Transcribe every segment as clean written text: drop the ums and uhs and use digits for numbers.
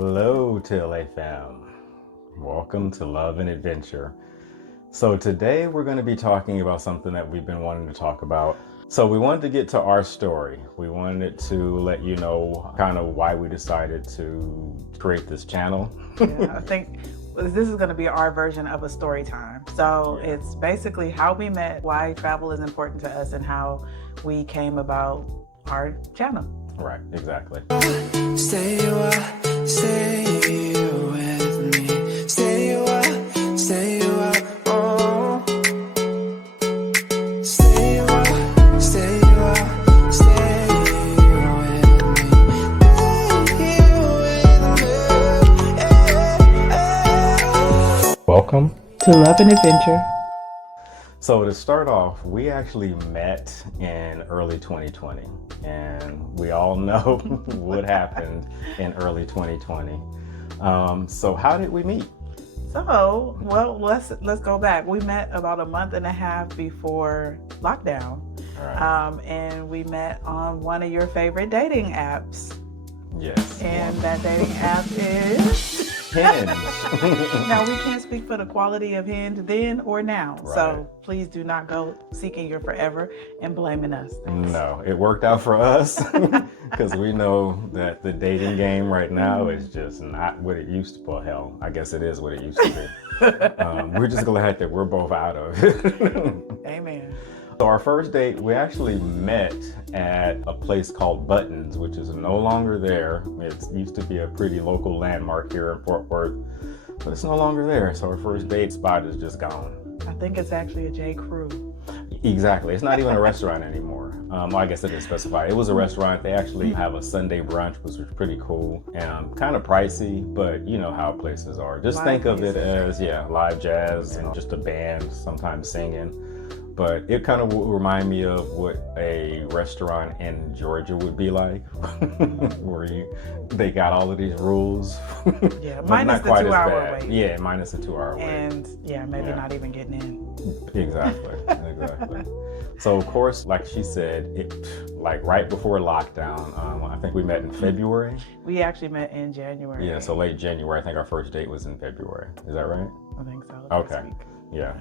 Hello, TLA fam. Welcome to Love and Adventure. So today we're going to be talking about something that we've been wanting to talk about. So we wanted to get to our story. We wanted to let you know kind of why we decided to create this channel. Yeah, I think this is going to be our version of a story time. So It's basically how we met, why travel is important to us, and how we came about our channel. Right, exactly. Stay a while, stay with me. Stay a while, stay a while, oh. Stay a while, stay a while, stay with me. Welcome To Love and Adventure. So to start off, we actually met in early 2020, and we all know what happened in early 2020. So how did we meet? So, well, let's go back. We met about a month and a half before lockdown. All right. And we met on one of your favorite dating apps. Yes. And that dating app is Hinge. Now, we can't speak for the quality of Hinge then or now. Right. So please do not go seeking your forever and blaming us. No, it worked out for us because we know that the dating game right now is just not what it used to be. Well, hell, I guess it is what it used to be. We're just glad that we're both out of it. Amen. So our first date, we actually met at a place called Buttons, which is no longer there. It used to be a pretty local landmark here in Fort Worth, but it's no longer there. So our first date spot is just gone. I think it's actually a J. Crew. Exactly. It's not even a restaurant anymore. Well, I guess it didn't specify. It was a restaurant. They actually have a Sunday brunch, which was pretty cool and kind of pricey, but you know how places are. Just think of it as, live jazz and just a band sometimes singing. But it kind of would remind me of what a restaurant in Georgia would be like, where they got all of these rules. Yeah, minus the 2-hour wait. Yeah, minus the 2-hour wait. And maybe not even getting in. Exactly, exactly. So of course, like she said, like right before lockdown, I think we met in February. We actually met in January. Yeah, so late January. I think our first date was in February. Is that right? I think so. Okay, yeah.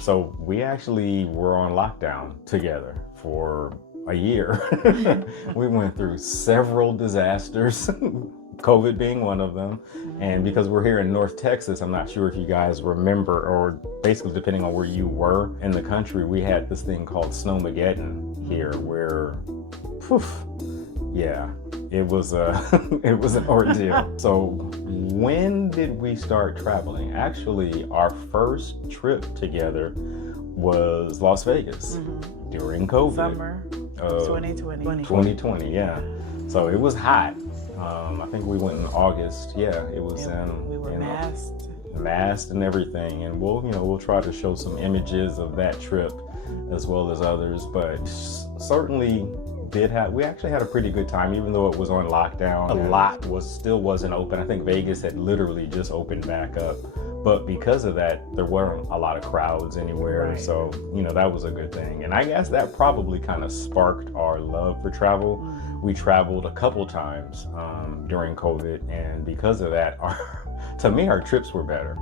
So we actually were on lockdown together for a year. We went through several disasters, COVID being one of them. And because we're here in North Texas, I'm not sure if you guys remember, or basically depending on where you were in the country, we had this thing called Snowmageddon here where, it was it was an ordeal. So when did we start traveling? Actually, our first trip together was Las Vegas during COVID. Summer 2020. 2020, yeah. So it was hot. I think we went in August. Yeah, it was we were masked and everything. And we'll try to show some images of that trip as well as others, but certainly we actually had a pretty good time, even though it was on lockdown. A lot still wasn't open. I think Vegas had literally just opened back up, but because of that, there weren't a lot of crowds anywhere. Right. So that was a good thing, and I guess that probably kind of sparked our love for travel. We traveled a couple times during COVID, and because of that, to me, our trips were better.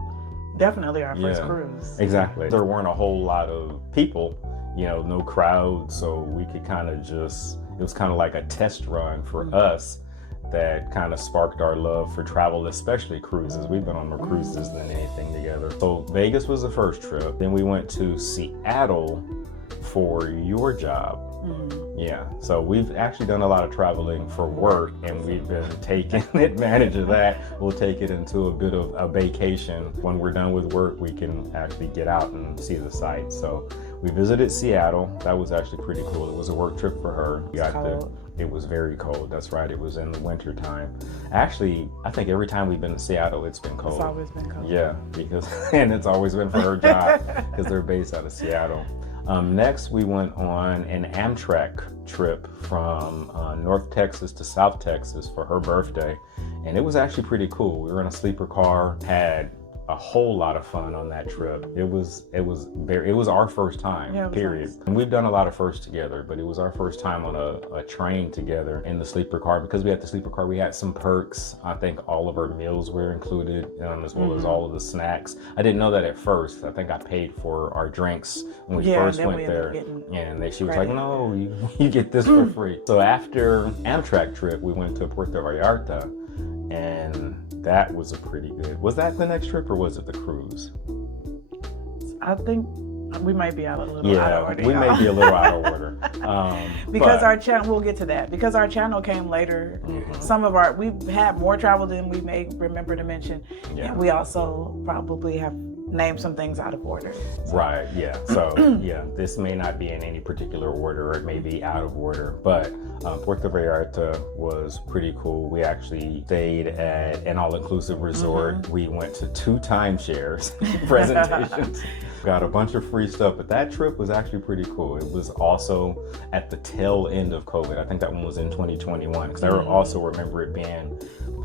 Definitely our first cruise. Exactly. There weren't a whole lot of people. No crowd, so we could kind of it was kind of like a test run for us that kind of sparked our love for travel, especially cruises. We've been on more cruises than anything together. So Vegas was the first trip. Then we went to Seattle for your job. Yeah, so we've actually done a lot of traveling for work, and we've been taking advantage of that. We'll take it into a bit of a vacation. When we're done with work, we can actually get out and see the sights. So we visited Seattle. That was actually pretty cool. It was a work trip for her. It was very cold. That's right. It was in the winter time. Actually, I think every time we've been to Seattle, it's been cold. It's always been cold. Yeah, and it's always been for her job because they're based out of Seattle. Next, we went on an Amtrak trip from North Texas to South Texas for her birthday, and it was actually pretty cool. We were in a sleeper car, had a whole lot of fun on that trip. It was our first time, period. Nice. And we've done a lot of firsts together, but it was our first time on a train together in the sleeper car. Because we had the sleeper car, we had some perks. I think all of our meals were included, as well as all of the snacks. I didn't know that at first. I think I paid for our drinks when we first went there. And she was like, no, you get this for free. So after Amtrak trip, we went to Puerto Vallarta, and that was a pretty good. Was that the next trip or was it the cruise? I think we might be out a little out of order. We may be a little out of order. Because our channel, we'll get to that. Because our channel came later. We've had more travel than we may remember to mention. Yeah. And we also probably have named some things out of order. So. Right, yeah. So, this may not be in any particular order, or it may be out of order, but Puerto Vallarta was pretty cool. We actually stayed at an all-inclusive resort. We went to 2 timeshares presentations. Got a bunch of free stuff, but that trip was actually pretty cool. It was also at the tail end of COVID. I think that one was in 2021, because I also remember it being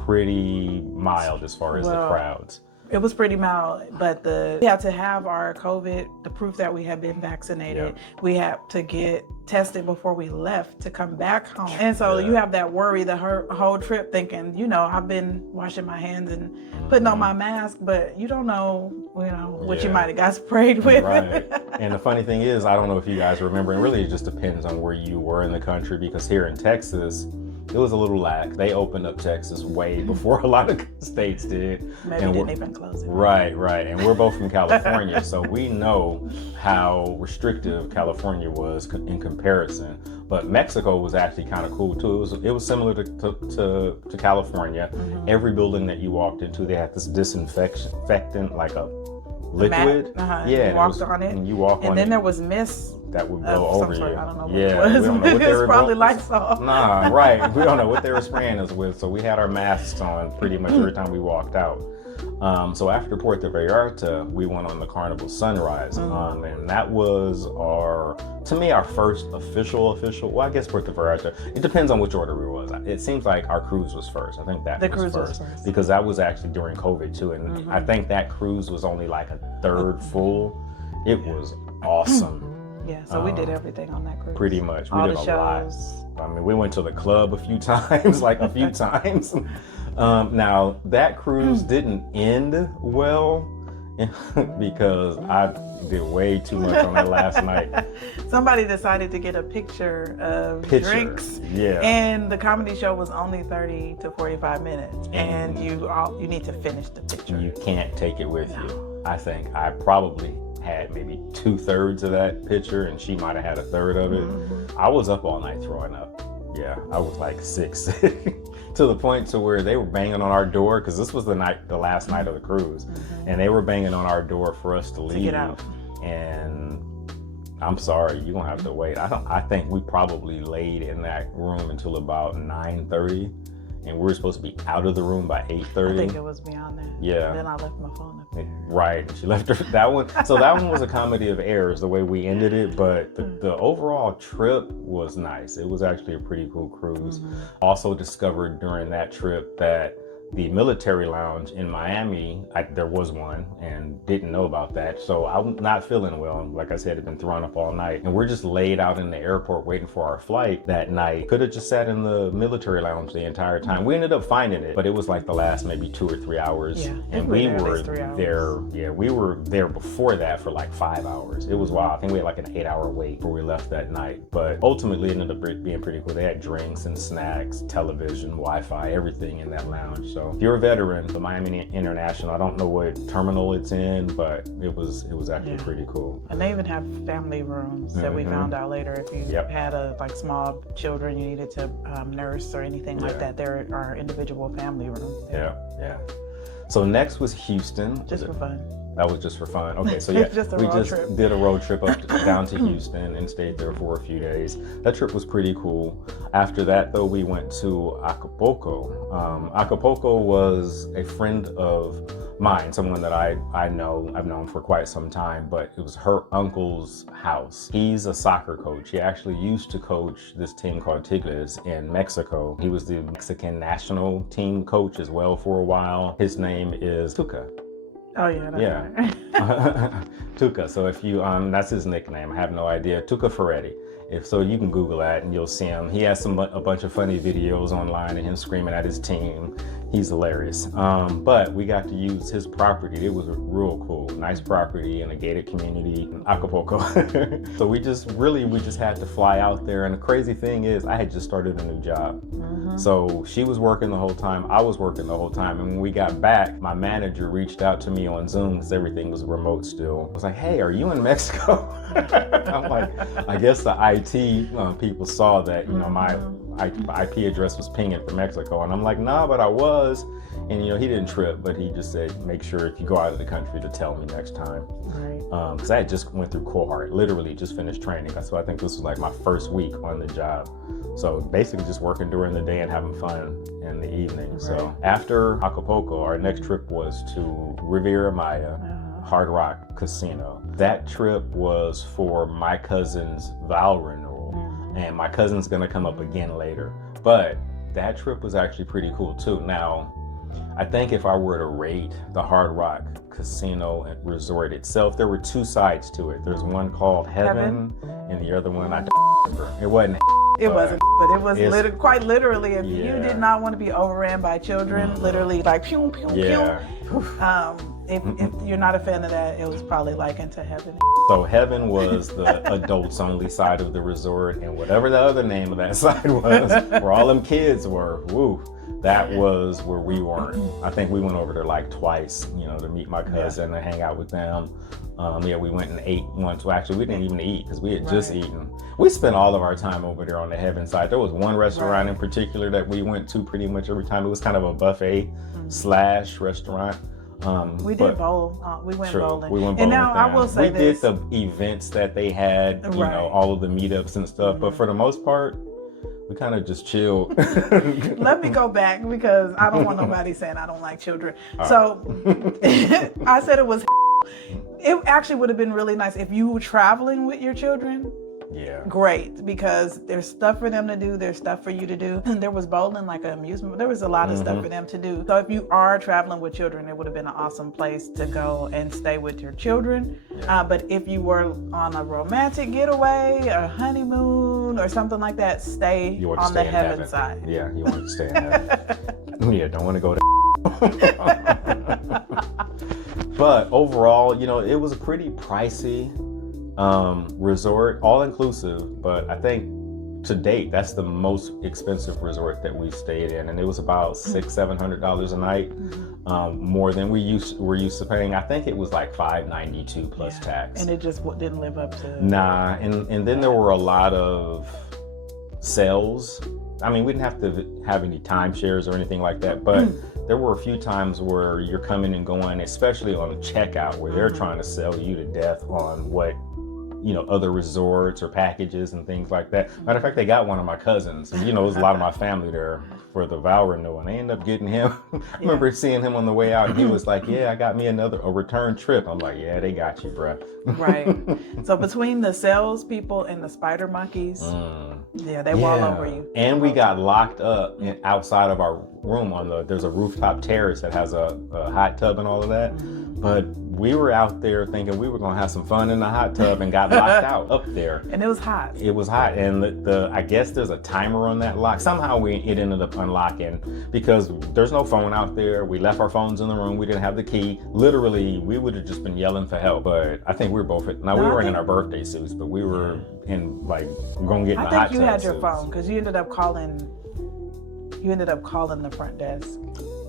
pretty mild as far as the crowds. It was pretty mild, but we had to have our COVID, the proof that we had been vaccinated. We had to get tested before we left to come back home. And so you have that worry the whole trip, thinking, I've been washing my hands and putting on my mask, but you don't know, what you might have got sprayed with. Right. And the funny thing is, I don't know if you guys remember, and really it just depends on where you were in the country, because here in Texas, it was a little lax. They opened up Texas way before a lot of states did. Maybe didn't even close it. Right. And we're both from California, so we know how restrictive California was in comparison. But Mexico was actually kind of cool too. It was similar to California. Every building that you walked into, they had this disinfectant, like a liquid. You walked on it. And you walk on it. And then there was mist that would blow over you. I don't know what it was. We don't know what they were probably Lysol. Nah, right. We don't know what they were spraying us with. So we had our masks on pretty much every time we walked out. So after Puerto Vallarta, we went on the Carnival Sunrise. And that was our first official, well, I guess Puerto Vallarta, it depends on which order we was. It seems like our cruise was first. I think the cruise was first. Because that was actually during COVID too. And I think that cruise was only like a third full. It was awesome. Yeah, so we did everything on that cruise. Pretty much. All we did the a lot. I mean, we went to the club a few times, times. Now, that cruise didn't end well because I did way too much on that last night. Somebody decided to get a picture of drinks. Yeah. And the comedy show was only 30 to 45 minutes. And you need to finish the picture. You can't take it with you. I think I probably had maybe 2/3 of that picture, and she might have had 1/3 of it. I was up all night throwing up. Yeah, I was like sick to the point to where they were banging on our door, because this was the last night of the cruise, and they were banging on our door for us to leave. To get out. And I'm sorry, you're gonna have to wait. I think we probably laid in that room until about 9:30, and we were supposed to be out of the room by 8:30. I think it was beyond that. Yeah. And then I left my phone up there. Right, she left that one. So that one was a comedy of errors, the way we ended it, but the overall trip was nice. It was actually a pretty cool cruise. Also discovered during that trip that the military lounge in Miami, there was one, and didn't know about that. So I'm not feeling well. Like I said, I've been thrown up all night. And we're just laid out in the airport waiting for our flight that night. Could have just sat in the military lounge the entire time. We ended up finding it, but it was like the last maybe 2 or 3 hours. Yeah, and we were there. Yeah, we were there before that for like 5 hours. It was wild. I think we had like an 8-hour wait before we left that night. But ultimately it ended up being pretty cool. They had drinks and snacks, television, Wi-Fi, everything in that lounge. So if you're a veteran, the Miami International, I don't know what terminal it's in, but it was actually pretty cool. And they even have family rooms that we found out later. If you had small children you needed to nurse or anything like that, there are individual family rooms there. Yeah. So next was Houston. Just for fun. That was just for fun. Okay, so yeah, we just did a road trip down to Houston and stayed there for a few days. That trip was pretty cool. After that, though, we went to Acapulco. Acapulco was a friend of mine, someone that I've known for quite some time, but it was her uncle's house. He's a soccer coach. He actually used to coach this team called Tigres in Mexico. He was the Mexican national team coach as well for a while. His name is Tuca. Oh yeah, that's Yeah. right. Tuca. So if you that's his nickname. I have no idea. Tuca Ferretti. If so, you can Google that and you'll see him. He has a bunch of funny videos online of him screaming at his team. He's hilarious. But we got to use his property. It was real cool. Nice property in a gated community in Acapulco. So we just had to fly out there. And the crazy thing is, I had just started a new job. So she was working the whole time. I was working the whole time. And when we got back, my manager reached out to me on Zoom because everything was remote still. I was like, hey, are you in Mexico? I'm like, I guess the IT people saw that, you know, my IP address was pinging from Mexico. And I'm like, nah, but I was. And, you know, he didn't trip, but he just said, make sure if you go out of the country to tell me next time. Right. Because I had just went through cohort, literally just finished training. So I think this was like my first week on the job. So basically just working during the day and having fun in the evening. Right. So after Acapulco, our next trip was to Riviera Maya, Hard Rock Casino. That trip was for my cousin's vow renewal. And my cousin's gonna come up again later. But that trip was actually pretty cool too. Now, I think if I were to rate the Hard Rock Casino and Resort itself, there were two sides to it. There's one called Heaven, and the other one I don't remember. It wasn't. It wasn't, but it was quite literally. If you did not want to be overran by children, literally like pew pew pew. If you're not a fan of that, it was probably like into Heaven. So Heaven was the adults only side of the resort, and whatever the other name of that side was, where all them kids were, that was where we weren't. I think we went over there like twice, you know, to meet my cousin and hang out with them. We went and ate once. Well, actually, we didn't even eat because we had just eaten. We spent all of our time over there on the Heaven side. There was one restaurant in particular that we went to pretty much every time. It was kind of a buffet / restaurant. We did bowl. We went bowling. We went bowling. And now I will say we did the events that they had, you know, all of the meetups and stuff. But for the most part, we kind of just chilled. Let me go back because I don't want nobody saying I don't like children. So I said it was. It actually would have been really nice if you were traveling with your children. Yeah. Great, because there's stuff for them to do. There's stuff for you to do. And there was bowling, like an amusement. There was a lot of stuff for them to do. So if you are traveling with children, it would have been an awesome place to go and stay with your children. Yeah. But if you were on a romantic getaway, a honeymoon, or something like that, stay on the Heaven side. Yeah, you want to stay in Heaven. Yeah, don't want to go to. But overall, you know, it was a pretty pricey resort, all inclusive, but I think to date that's the most expensive resort that we've stayed in, and it was about $600-700 a night, more than we're used to paying. I think it was like $592 plus tax, and it just didn't live up to. Nah, and then there were a lot of sales. I mean, we didn't have to have any timeshares or anything like that, but there were a few times where you're coming and going, especially on the checkout, where they're trying to sell you to death on what, you know, other resorts or packages and things like that. Matter of fact, they got one of my cousins, and, you know, there's a lot of my family there for the vow renewal, and they ended up getting him. I remember seeing him on the way out, and he was like, yeah, I got me a return trip. I'm like, yeah, they got you, bruh. Right. So between the salespeople and the spider monkeys, they were all over you. And we got locked up outside of our room there's a rooftop terrace that has a hot tub and all of that. But we were out there thinking we were gonna have some fun in the hot tub and got locked out up there. And it was hot. It was hot, and I guess there's a timer on that lock. Somehow it ended up unlocking because there's no phone out there. We left our phones in the room. We didn't have the key. Literally, we would have just been yelling for help. But I think we were both. We weren't in our birthday suits, but we were in like going to get in the hot tub. I think you had your phone because you ended up calling. You ended up calling the front desk.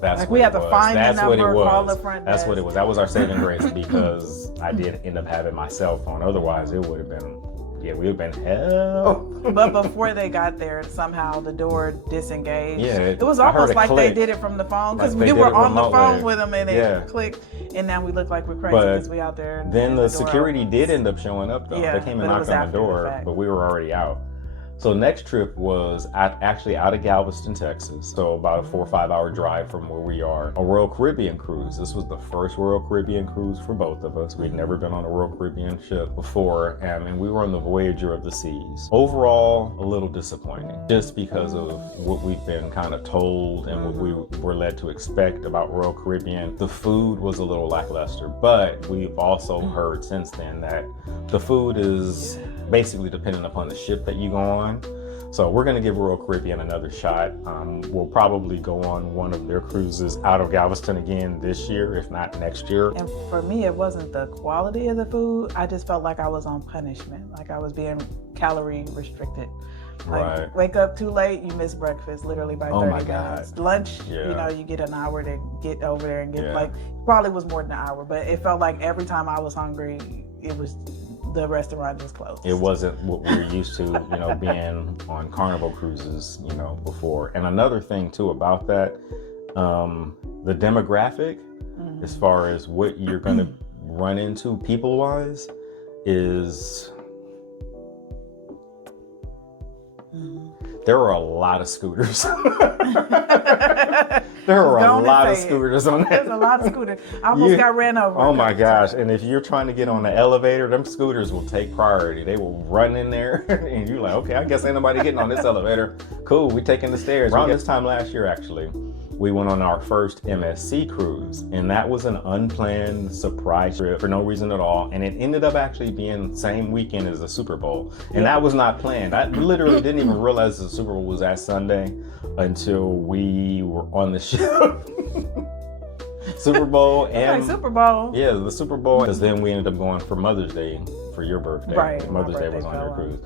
That's like what we had it to was. find That's the number, what it was. call the front desk. That's what it was. That was our saving grace because I did end up having my cell phone. Otherwise, it would have been, we would have been hell. But before they got there, somehow the door disengaged. Yeah, it was almost like they did it from the phone because we were on the phone with them and it clicked. And now we look like we're crazy because we out there. Then the security did end up showing up though. They came and knocked on the door, but we were already out. So next trip was actually out of Galveston, Texas. So about a 4 or 5 hour drive from where we are. A Royal Caribbean cruise. This was the first Royal Caribbean cruise for both of us. We'd never been on a Royal Caribbean ship before, and we were on the Voyager of the Seas. Overall, a little disappointing, just because of what we've been kind of told and what we were led to expect about Royal Caribbean. The food was a little lackluster, but we've also heard since then that the food is basically dependent upon the ship that you go on. So we're going to give Royal Caribbean another shot. We'll probably go on one of their cruises out of Galveston again this year, if not next year. And for me, it wasn't the quality of the food. I just felt like I was on punishment, like I was being calorie restricted. Like, Right. wake up too late, you miss breakfast literally by 30 my minutes. God. Lunch, Yeah. you know, you get an hour to get over there and get Yeah. like, probably was more than an hour, but it felt like every time I was hungry, it was the restaurant just closed. It wasn't what we were used to, you know, being on Carnival cruises, you know, before. And another thing too about that, the demographic, as far as what you're going to run into people-wise, is there are a lot of scooters. There are a lot of scooters on that. There's a lot of scooters. I almost got ran over. Oh my gosh. And if you're trying to get on the elevator, them scooters will take priority. They will run in there and you're like, okay, I guess ain't nobody getting on this elevator. Cool, we taking the stairs. Around this time last year, actually, we went on our first MSC cruise, and that was an unplanned surprise trip for no reason at all. And it ended up actually being the same weekend as the Super Bowl. And that was not planned. I literally didn't even realize the Super Bowl was that Sunday until we were on the ship. Super Bowl and like Super Bowl. Yeah, the Super Bowl. Because then we ended up going for Mother's Day for your birthday. Right. Mother's My Day was birthday on your fell cruise.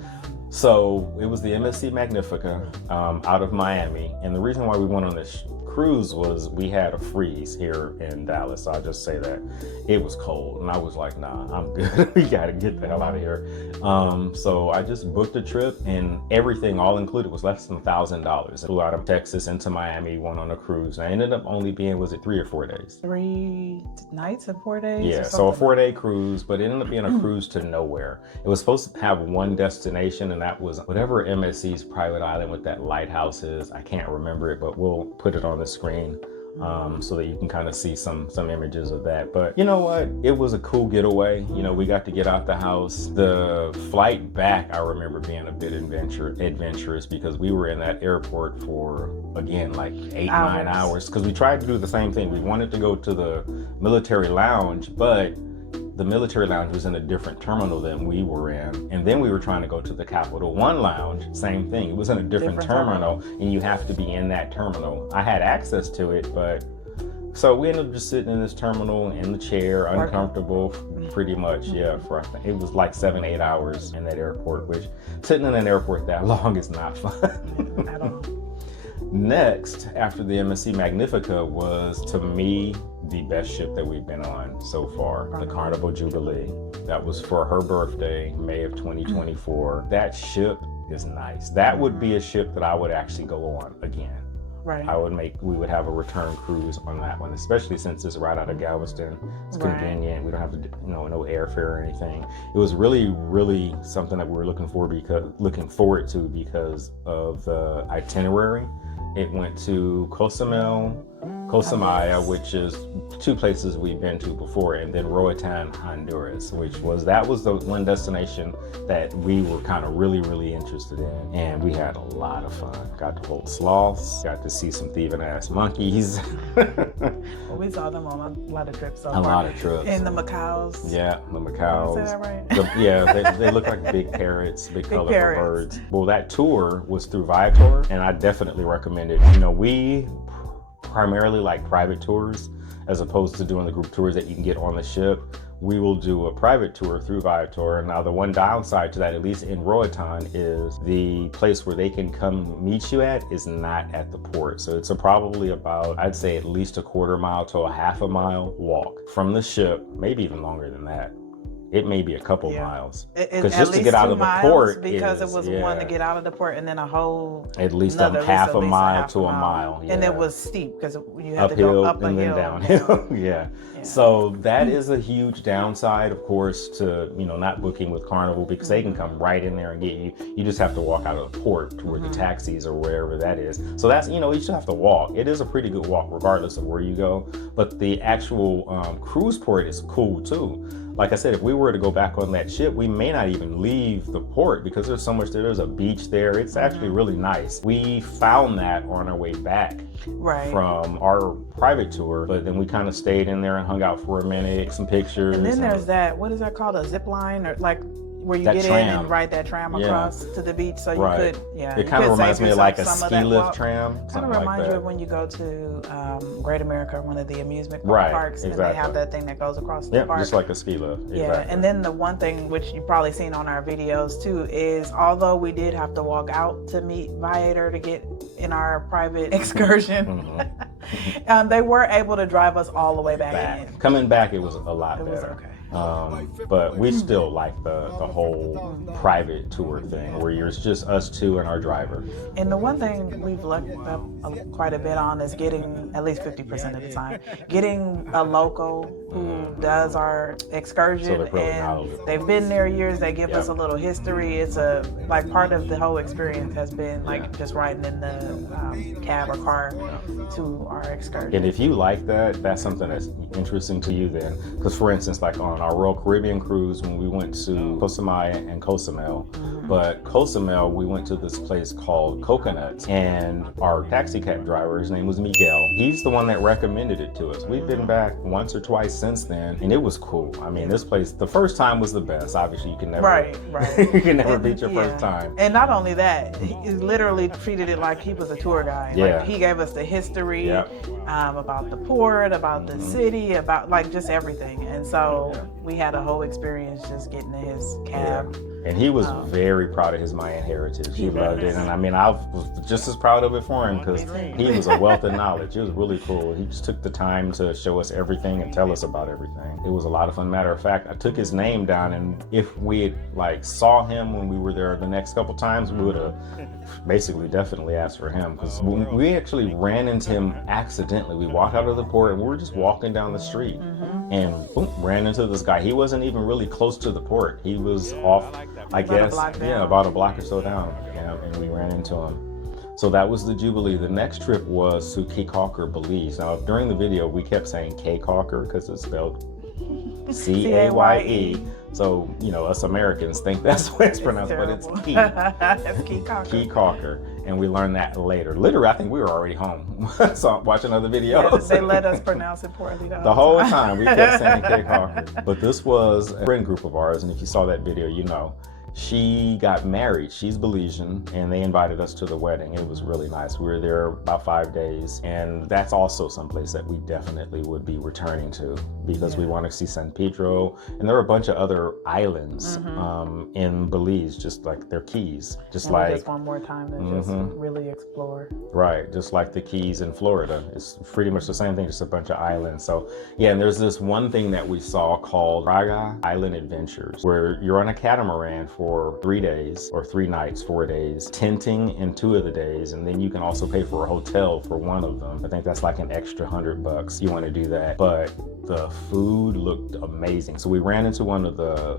So it was the MSC Magnifica out of Miami. And the reason why we went on this cruise was we had a freeze here in Dallas. I'll just say that. It was cold. And I was like, nah, I'm good. We got to get the hell out of here. So I just booked a trip, and everything all included was less than $1,000. Flew out of Texas into Miami, went on a cruise. And I ended up only being, was it 3 or 4 days? 3 nights and 4 days. Yeah, or so a something. 4-day cruise, but it ended up being a cruise to nowhere. It was supposed to have one destination, and that was whatever MSC's private island with that lighthouse is. I can't remember it, but we'll put it on the screen so that you can kind of see some images of that. But you know what? It was a cool getaway. You know, we got to get out the house. The flight back, I remember being a bit adventurous because we were in that airport for, again, like 8-9 hours. Because we tried to do the same thing. We wanted to go to the military lounge, but the military lounge was in a different terminal than we were in. And then we were trying to go to the Capital One lounge, same thing. It was in a different terminal, and you have to be in that terminal. I had access to it, but so we ended up just sitting in this terminal in the chair, uncomfortable, pretty much, yeah. It was like 7-8 hours in that airport, which sitting in an airport that long is not fun. At all. Next, after the MSC Magnifica, was, to me, the best ship that we've been on so far, the Carnival Jubilee. That was for her birthday, May of 2024. That ship is nice. That would be a ship that I would actually go on again. Right. We would have a return cruise on that one, especially since it's right out of Galveston. It's convenient. We don't have to, no airfare or anything. It was really, really something that we were looking forward to because of the itinerary. It went to Cozumel, Cozumel, which is 2 places we've been to before, and then Roatan, Honduras, that was the one destination that we were kind of really, really interested in. And we had a lot of fun. Got to hold sloths, got to see some thieving ass monkeys. Well, we saw them on a lot of trips so far. A lot of trips. And the macaws. Yeah, the macaws. Did I say that right? Yeah, they look like big parrots, big colorful parrots. birds. Well, that tour was through Viator, and I definitely recommend it. We primarily like private tours as opposed to doing the group tours that you can get on the ship. We will do a private tour through Viator. Now, the one downside to that, at least in Roatan, is the place where they can come meet you at is not at the port. So it's probably about, I'd say, at least a 1/4 mile to a 1/2 mile walk from the ship, maybe even longer than that. it may be a couple Yeah. miles. At Because just to least get out 2 of the miles, port because is, it was yeah, one to get out of the port, and then a whole at least another, half at a least mile half to a mile. and yeah. it was steep because you had to go Uphill up a and then hill. downhill. yeah. Yeah. So that is a huge downside, of course, to not booking with Carnival, because they can come right in there and get you. You just have to walk out of the port to where the taxis or wherever that is. So that's you just have to walk. It is a pretty good walk regardless of where you go. But the actual cruise port is cool too. Like I said, if we were to go back on that ship, we may not even leave the port because there's so much there. There's a beach there. It's actually really nice. We found that on our way back from our private tour, but then we kind of stayed in there and hung out for a minute, some pictures. And then there's that, what is that called? A zip line, or like where you that get tram. in and ride that tram across to the beach, so you could, It kind of reminds me of like a ski lift tram. Kind of reminds you of when you go to Great America, one of the amusement parks, and they have that thing that goes across the park. Just like a ski lift. Yeah, and then the one thing which you've probably seen on our videos too is, although we did have to walk out to meet Viator to get in our private excursion, they were able to drive us all the way back in. Coming back, it was a lot better. It was okay. But we still like the whole private tour thing where it's just us two and our driver. And the one thing we've looked up quite a bit on is getting, at least 50% of the time, getting a local who does our excursion, and they've been there years. They give us a little history. It's like part of the whole experience has been like just riding in the cab or car to our excursion. And if you like that, that's something that's interesting to you then. Because for instance, like on our Royal Caribbean cruise, when we went to Cozumel and Cozumel, but Cozumel, we went to this place called Coconuts, and our taxi cab driver, his name was Miguel. He's the one that recommended it to us. We've been back once or twice since then, and it was cool. I mean, this place, the first time was the best. Obviously, you can never, you can never beat your first time. And not only that, he literally treated it like he was a tour guide. Like, he gave us the history about the port, about the city, about like just everything. And so we had a whole experience just getting in his cab. And he was very proud of his Mayan heritage. He loved it. And I mean, I was just as proud of it for him because he was a wealth of knowledge. It was really cool. He just took the time to show us everything and tell us about everything. It was a lot of fun. Matter of fact, I took his name down, and if we had like saw him when we were there the next couple times, we would have basically definitely asked for him, because we actually ran into him accidentally. We walked out of the port and we were just walking down the street and boom, ran into this guy. He wasn't even really close to the port. He was off, I guess, about a block or so down, and we ran into him. So that was the Jubilee. The next trip was to Caulker, Belize. Now, during the video, we kept saying Caulker because it's spelled C-A-Y-E. So, us Americans think that's the way it's pronounced, but it's Key. It's Caulker. And we learned that later. Literally, I think we were already home. So watching other videos. Yeah, they let us pronounce it poorly the whole time. We kept saying Caulker. But this was a friend group of ours, and if you saw that video, you know. She got married. She's Belizean, and they invited us to the wedding. It was really nice. We were there about 5 days, and that's also someplace that we definitely would be returning to because we want to see San Pedro, and there are a bunch of other islands in Belize, just like their keys, just one more time to just really explore. Right, just like the Keys in Florida. It's pretty much the same thing, just a bunch of islands. So yeah, and there's this one thing that we saw called Ragga Island Adventures, where you're on a catamaran for 3 days or 3 nights, 4 days, tenting in 2 of the days, and then you can also pay for a hotel for one of them. I think that's like an extra $100. You want to do that, but the food looked amazing. So we ran into one of the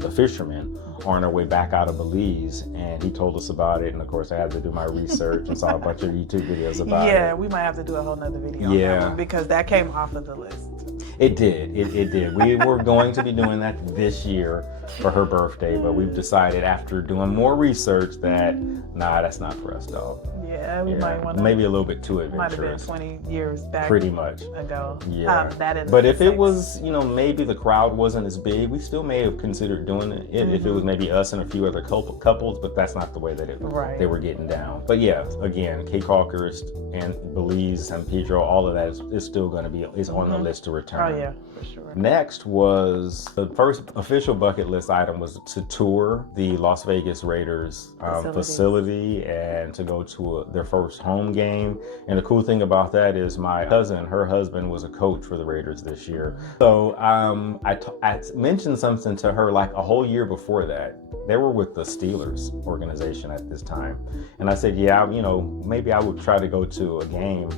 the fishermen on our way back out of Belize, and he told us about it. And of course, I had to do my research and saw a bunch of YouTube videos about it. Yeah, we might have to do a whole nother video on that one, because that came off of the list. It did. It did. We were going to be doing that this year for her birthday, but we've decided after doing more research that, nah, that's not for us, dog. Yeah, we might want to. Maybe a little bit too adventurous. Might have been 20 years back. Pretty much. Ago. Yeah. But if it was, maybe the crowd wasn't as big, we still may have considered doing it if it was maybe us and a few other couples, but that's not the way that they were getting down. But yeah, again, Caulker and Belize, San Pedro, all of that is still going to be on the list to return. Oh yeah, for sure. Next was the first official bucket list item was to tour the Las Vegas Raiders facility and to go to their first home game. And the cool thing about that is my cousin, her husband was a coach for the Raiders this year. So I mentioned something to her like a whole year before that. They were with the Steelers organization at this time. And I said, yeah, you know, maybe I would try to go to a game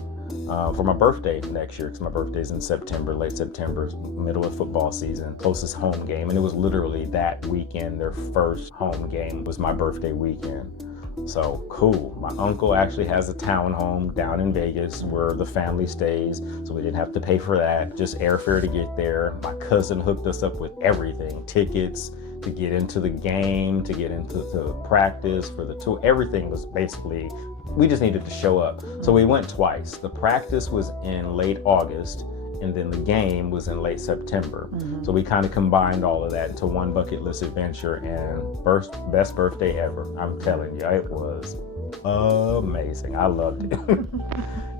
for my birthday next year, because my birthday's in September, late September, middle of football season, closest home game. And it was literally that weekend, their first home game was my birthday weekend. So cool. My uncle actually has a townhome down in Vegas where the family stays, so we didn't have to pay for that, just airfare to get there. My cousin hooked us up with everything, tickets to get into the game, to get into the practice for the tour. Everything was basically, we just needed to show up. So we went twice. The practice was in late August, and then the game was in late September. So we kind of combined all of that into one bucket list adventure, and best birthday ever. I'm telling you, it was amazing. I loved it.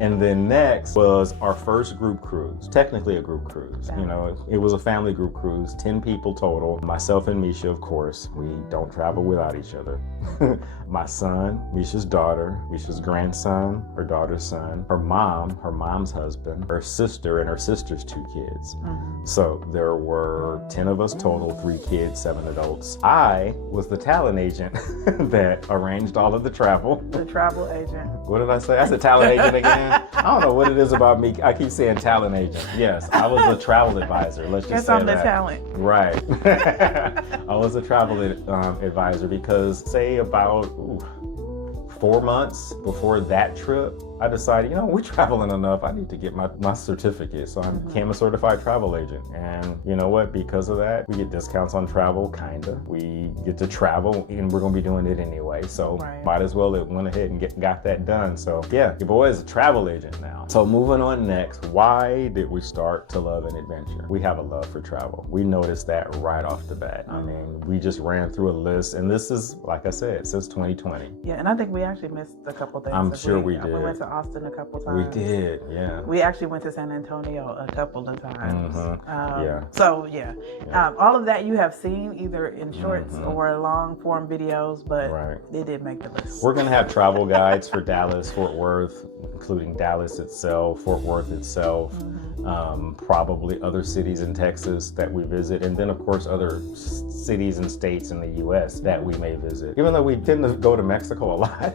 And then next was our first group cruise, technically a group cruise. You know, it was a family group cruise, 10 people total. Myself and Misha, of course, we don't travel without each other. My son, Misha's daughter, Misha's grandson, her daughter's son, her mom, her mom's husband, her sister, and her sister's 2 kids. So there were 10 of us total, 3 kids, 7 adults. I was the talent agent that arranged all of the travel. The travel agent. What did I say? I said talent agent again. I don't know what it is about me. I keep saying talent agent. Yes, I was a travel advisor. Let's just say I'm that. the talent. Right. I was a travel advisor because say about 4 months before that trip, I decided, you know, we're traveling enough. I need to get my certificate. So I became a certified travel agent. And you know what? Because of that, we get discounts on travel, kinda. We get to travel, and we're gonna be doing it anyway. So might as well have went ahead and got that done. So yeah, your boy is a travel agent now. So moving on next, why did we start to love an adventure? We have a love for travel. We noticed that right off the bat. I mean, we just ran through a list, and this is, like I said, since 2020. Yeah, and I think we actually missed a couple things. I'm sure we did. We went to Austin a couple times. We did, yeah. We actually went to San Antonio a couple of times. Yeah. So yeah, all of that you have seen either in shorts or long form videos, but they did make the list. We're gonna have travel guides for Dallas, Fort Worth, including Dallas itself, Fort Worth itself, probably other cities in Texas that we visit, and then of course other cities and states in the U.S. that we may visit. Even though we tend to go to Mexico a lot,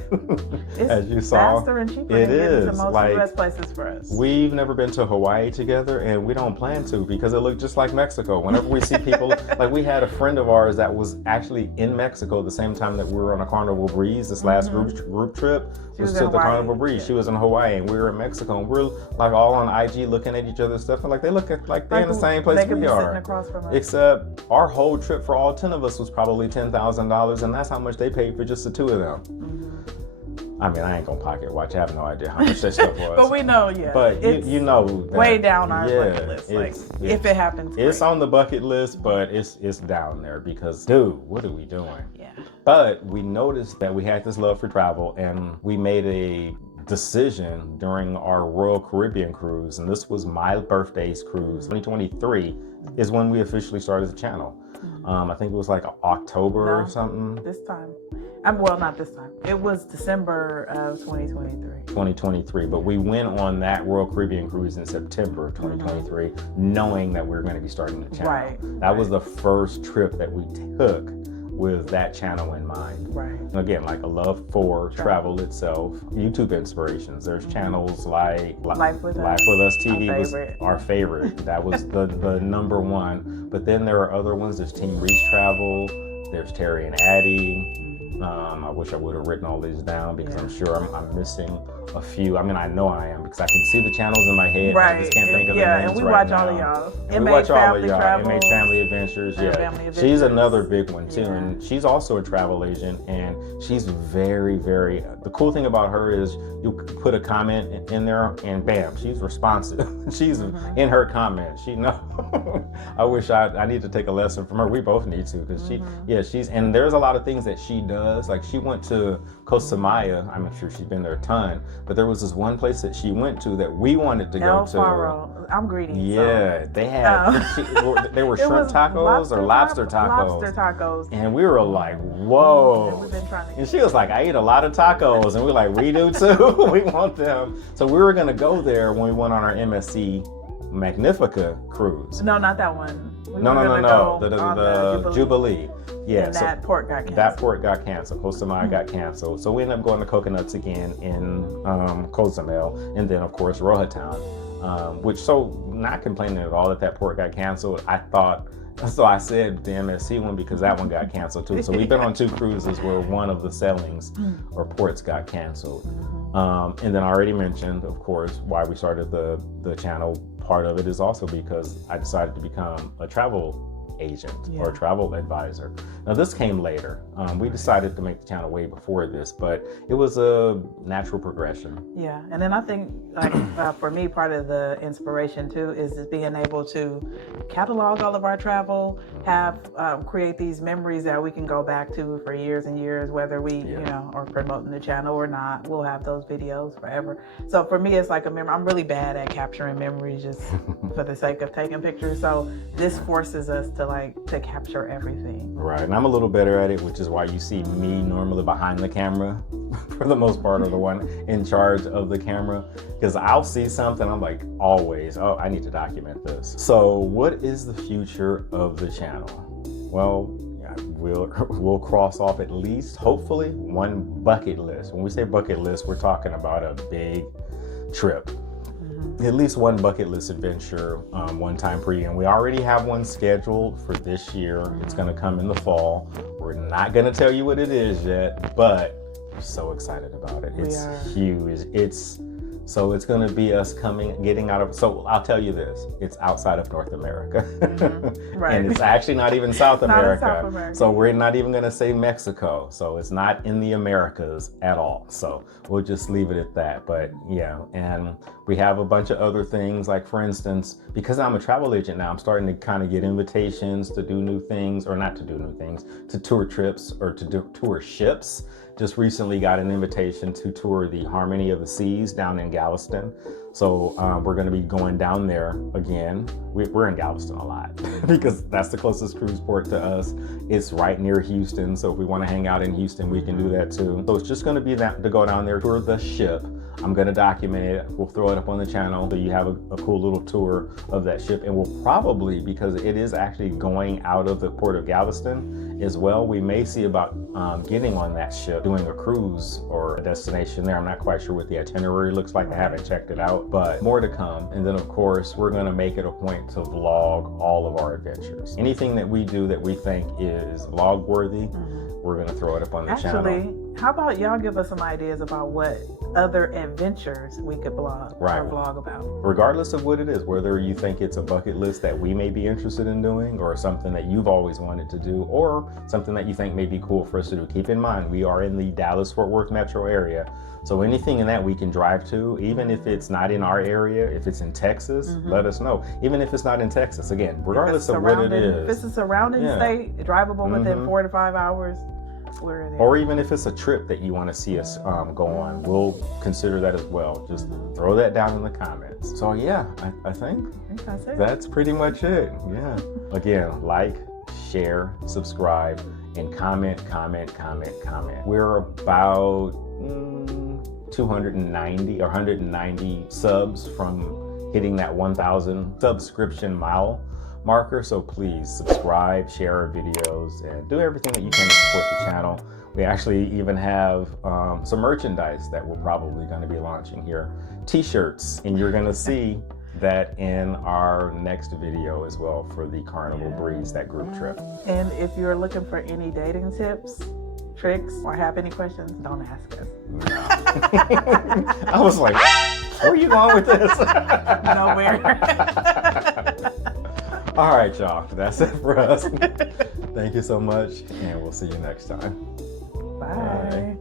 as you saw. Faster and cheaper it than getting is to most like U.S. places for us. We've never been to Hawaii together, and we don't plan to because it looked just like Mexico. Whenever we see people, like we had a friend of ours that was actually in Mexico the same time that we were on a Carnival Breeze. This last group trip was to the Carnival Breeze. She was in Hawaii, and we were in Mexico, and we're like all on IG looking at each other's stuff, and like they look like they're in the same place we are. Across from us. Except our whole trip for all 10 of us was probably $10,000, and that's how much they paid for just the 2 of them. I mean, I ain't gonna pocket watch. I have no idea how much that stuff was. But we know, But you know, that, way down our bucket list. Like, if it happens, it's on the bucket list, but it's down there because, dude, what are we doing? Yeah. But we noticed that we had this love for travel, and we made a decision during our Royal Caribbean cruise, and this was my birthday's cruise. 2023 is when we officially started the channel. I think it was like October or something. This time. Well, not this time. It was December of 2023. 2023, but we went on that Royal Caribbean cruise in September of 2023, knowing that we were going to be starting the channel. That was the first trip that we took with that channel in mind. And again, like a love for travel itself, YouTube inspirations. There's channels like Life With Us TV was our favorite. That was the number one. But then there are other ones. There's Team Reach Travel. There's Terry and Addie. I wish I would have written all these down because I'm sure I'm missing a few. I mean, I know I am because I can see the channels in my head. I just can't think of the names and we right watch now. all of y'all. We watch all of y'all. It made Family Adventures. She's another big one too, and she's also a travel agent, and she's very, very. The cool thing about her is you put a comment in there, and bam, she's responsive. She's in her comments. She knows. I wish I need to take a lesson from her. We both need to because she's and there's a lot of things that she does. Like she went to Costa Maya. I'm sure she's been there a ton, but there was this one place that she went to that we wanted to go to. Faro. I'm greedy. Yeah, they had they were shrimp tacos or lobster tacos. Lobster tacos. And we were like, whoa. And we've been trying to. And she was like, I ate a lot of tacos. And we're like, we do too. We want them. So we were going to go there when we went on our MSC Magnifica cruise. No, not that one. No. The Jubilee. Yeah. And that port got canceled. That port got canceled. Costa got canceled. So we ended up going to Coconuts again in Cozumel. And then, of course, Roatan. Not complaining at all that port got canceled. So I said the MSC one because that one got canceled too. So we've been on 2 cruises where one of the sailings or ports got canceled. And then I already mentioned, of course, why we started the channel. Part of it is also because I decided to become a travel agent or a travel advisor. Now this came later. We decided to make the channel way before this, but it was a natural progression. Yeah, and then I think for me, part of the inspiration too is just being able to catalog all of our travel, create these memories that we can go back to for years and years, whether we are promoting the channel or not. We'll have those videos forever. So for me, it's like a memory. I'm really bad at capturing memories just for the sake of taking pictures. So this forces us to capture everything. Right, and I'm a little better at it, which is why you see me normally behind the camera for the most part, or the one in charge of the camera, because I'll see something, I'm like, always, oh, I need to document this. So what is the future of the channel? Well, we'll cross off at least, hopefully, one bucket list. When we say bucket list, we're talking about a big trip. At least one bucket list adventure one time per year. And we already have one scheduled for this year. It's going to come in the fall. We're not going to tell you what it is yet, but we're so excited about it. It's huge. So it's going to be us getting out of, so I'll tell you this, it's outside of North America. Right. And it's actually not even South America. South America. So we're not even going to say Mexico. So it's not in the Americas at all. So we'll just leave it at that. But yeah, and we have a bunch of other things, like for instance, because I'm a travel agent now, I'm starting to kind of get invitations to do new things, or not to do new things, to tour trips or to do tour ships. Just recently got an invitation to tour the Harmony of the Seas down in Galveston. So we're going to be going down there again. We're in Galveston a lot because that's the closest cruise port to us. It's right near Houston. So if we want to hang out in Houston, we can do that too. So it's just going to be to go down there, tour the ship. I'm going to document it. We'll throw it up on the channel so you have a cool little tour of that ship. And we'll probably, because it is actually going out of the port of Galveston as well, we may see about getting on that ship, doing a cruise or a destination there. I'm not quite sure what the itinerary looks like. I haven't checked it out, but more to come. And then of course, we're going to make it a point to vlog all of our adventures. Anything that we do that we think is vlog worthy, we're going to throw it up on the channel. Actually, how about y'all give us some ideas about what other adventures we could blog or vlog about? Regardless of what it is, whether you think it's a bucket list that we may be interested in doing, or something that you've always wanted to do, or something that you think may be cool for us to do. Keep in mind, we are in the Dallas-Fort Worth metro area. So anything in that we can drive to, even if it's not in our area, if it's in Texas, let us know. Even if it's not in Texas, again, regardless of what it is. If it's a surrounding state, drivable within 4 to 5 hours, we're there. Or even if it's a trip that you want to see us go on, we'll consider that as well. Just throw that down in the comments. So yeah, I think that's pretty much it. Yeah. Again, like, share, subscribe, and comment. We're about 290 or 190 subs from hitting that 1,000 subscription mile marker. So please subscribe, share our videos, and do everything that you can to support the channel. We actually even have some merchandise that we're probably going to be launching here. T-shirts, and you're going to see that in our next video as well for the Carnival Breeze, that group trip. And if you're looking for any dating tips, tricks, or have any questions, don't ask us. I was like, where are you going with this? Nowhere. All right, y'all. That's it for us. Thank you so much, and we'll see you next time. Bye.